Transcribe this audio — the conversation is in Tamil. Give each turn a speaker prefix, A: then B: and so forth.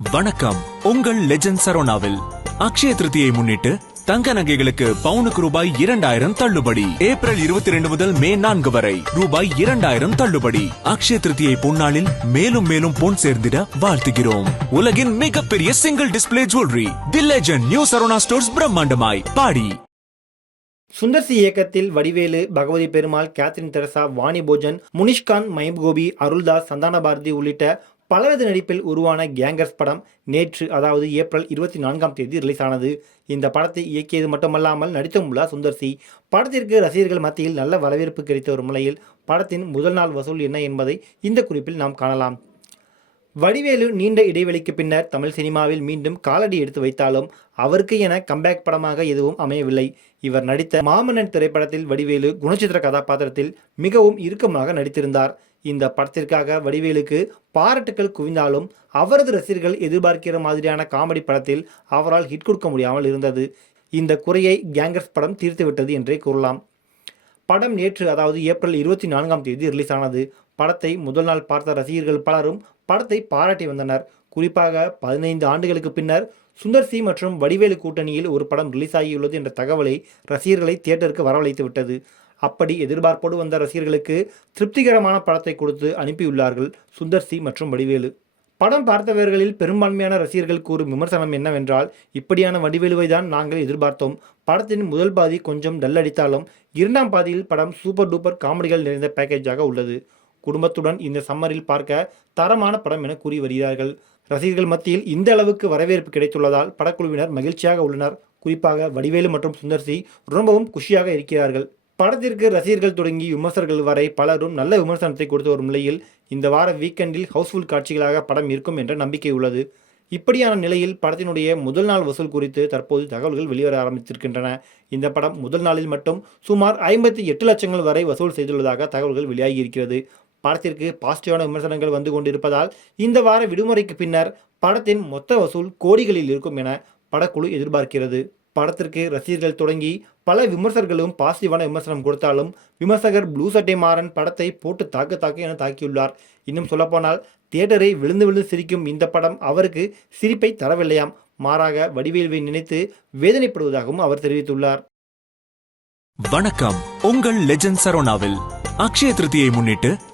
A: வணக்கம். உங்கள் லெஜண்ட் சரோனாவில் அக்ஷய திருத்தியை முன்னிட்டு தங்க நகைகளுக்கு பவுனுக்கு ரூபாய் இரண்டாயிரம் தள்ளுபடி. ஏப்ரல் இருபத்தி ரெண்டு முதல் மே நான்கு வரை ரூபாய் இரண்டாயிரம் தள்ளுபடி. அக்ஷய திருத்தியை பொன்னாளில் மேலும் மேலும் பொன் சேர்ந்திட வாழ்த்துகிறோம். உலகின் மிகப்பெரிய single display jewellery the legend new Saravana stores பிரம்மாண்டமாய். பாடி.
B: சுந்தர்சி இயக்கத்தில் வடிவேலு பகவதி பெருமாள் கேத்ரின் தெரசா வாணி போஜன் முனிஷ்கான் முனிஷ்காந்த் கோபி அருள்தாஸ் சந்தான பாரதி உள்ளிட்ட பலரது நடிப்பில் உருவான கேங்கர்ஸ் படம் நேற்று அதாவது ஏப்ரல் இருபத்தி நான்காம் தேதி ரிலீஸ் ஆனது இந்த படத்தை இயக்கியது மட்டுமல்லாமல் நடித்துமுள்ள சுந்தர் சி படத்திற்கு ரசிகர்கள் மத்தியில் நல்ல வரவேற்பு கிடைத்த ஒரு நிலையில் படத்தின் முதல் நாள் வசூல் என்ன என்பதை இந்த குறிப்பில் நாம் காணலாம். வடிவேலு நீண்ட இடைவெளிக்கு பின்னர் தமிழ் சினிமாவில் மீண்டும் காலடி எடுத்து வைத்தாலும் அவருக்கு என கம்பேக் படமாக எதுவும் அமையவில்லை. இவர் நடித்த மாமன்னன் திரைப்படத்தில் வடிவேலு குணச்சித்திர கதாபாத்திரத்தில் மிகவும் இறுக்கமாக நடித்திருந்தார். இந்த படத்திற்காக வடிவேலுக்கு பாராட்டுக்கள் குவிந்தாலும் அவரது ரசிகர்கள் எதிர்பார்க்கிற மாதிரியான காமெடி படத்தில் அவரால் ஹிட் கொடுக்க முடியாமல் இருந்தது. இந்த குறையை கேங்கர்ஸ் படம் தீர்த்துவிட்டது என்றே கூறலாம். படம் நேற்று அதாவது ஏப்ரல் இருபத்தி நான்காம் தேதி ரிலீஸ் ஆனது. படத்தை முதல் நாள் பார்த்த ரசிகர்கள் பலரும் படத்தை பாராட்டி வந்தனர். குறிப்பாக பதினைந்து ஆண்டுகளுக்கு பின்னர் சுந்தர் சி மற்றும் வடிவேலு கூட்டணியில் ஒரு படம் ரிலீஸ் ஆகியுள்ளது என்ற தகவலை ரசிகர்களை தியேட்டருக்கு வரவழைத்து விட்டது. அப்படி எதிர்பார்ப்போடு வந்த ரசிகர்களுக்கு திருப்திகரமான படத்தை கொடுத்து அனுப்பியுள்ளார்கள் சுந்தர் சி மற்றும் வடிவேலு. படம் பார்த்தவர்களில் பெரும்பான்மையான ரசிகர்கள் கூறும் விமர்சனம் என்னவென்றால் இப்படியான வடிவேலுவை தான் நாங்கள் எதிர்பார்த்தோம். படத்தின் முதல் பாதி கொஞ்சம் டல் அடித்தாலும் இரண்டாம் பாதியில் படம் சூப்பர் டூப்பர் காமெடிகள் நிறைந்த பேக்கேஜாக உள்ளது. குடும்பத்துடன் இந்த சம்மரில் பார்க்க தரமான படம் என கூறி வருகிறார்கள். ரசிகர்கள் மத்தியில் இந்த அளவுக்கு வரவேற்பு கிடைத்துள்ளதால் படக்குழுவினர் மகிழ்ச்சியாக உள்ளனர். குறிப்பாக வடிவேலு மற்றும் சுந்தர்சி ரொம்பவும் குஷியாக இருக்கிறார்கள். படத்திற்கு ரசிகர்கள் தொடங்கி விமர்சகர்கள் வரை பலரும் நல்ல விமர்சனத்தை கொடுத்து வரும் நிலையில் இந்த வார வீக்கெண்டில் ஹவுஸ்ஃபுல் காட்சிகளாக படம் இருக்கும் என்ற நம்பிக்கை உள்ளது. இப்படியான நிலையில் படத்தினுடைய முதல் நாள் வசூல் குறித்து தற்போது தகவல்கள் வெளிவர ஆரம்பித்திருக்கின்றன. இந்த படம் முதல் நாளில் மட்டும் சுமார் ஐம்பத்தி எட்டு லட்சங்கள் வரை வசூல் செய்துள்ளதாக தகவல்கள் வெளியாகி இருக்கிறது. படத்திற்கு பாசிட்டிவான விமர்சனங்கள் வந்து கொண்டிருப்பதால் இந்த வார விடுமுறைக்கு பின்னர் படத்தின் மொத்த வசூல் கோடிகளில் இருக்கும் என படக்குழு எதிர்பார்க்கிறது. படத்திற்கு ரசிகர்கள் தொடங்கி பல விமர்சகர்களும் பாசிட்டிவான விமர்சனம் கொடுத்தாலும் விமர்சகர் ப்ளூ சட்டை மாறன் படத்தை போட்டு தாக்கு தாக்கு என தாக்கியுள்ளார். இன்னும் சொல்லப்போனால் தியேட்டரை விழுந்து விழுந்து சிரிக்கும் இந்த படம் அவருக்கு சிரிப்பை தரவில்லையாம். மாறாக வடிவேலுவை நினைத்து வேதனைப்படுவதாகவும் அவர் தெரிவித்துள்ளார்.
A: வணக்கம். உங்கள் லெஜண்ட் சரோனாவில் அக்ஷய திருதியை முன்னிட்டு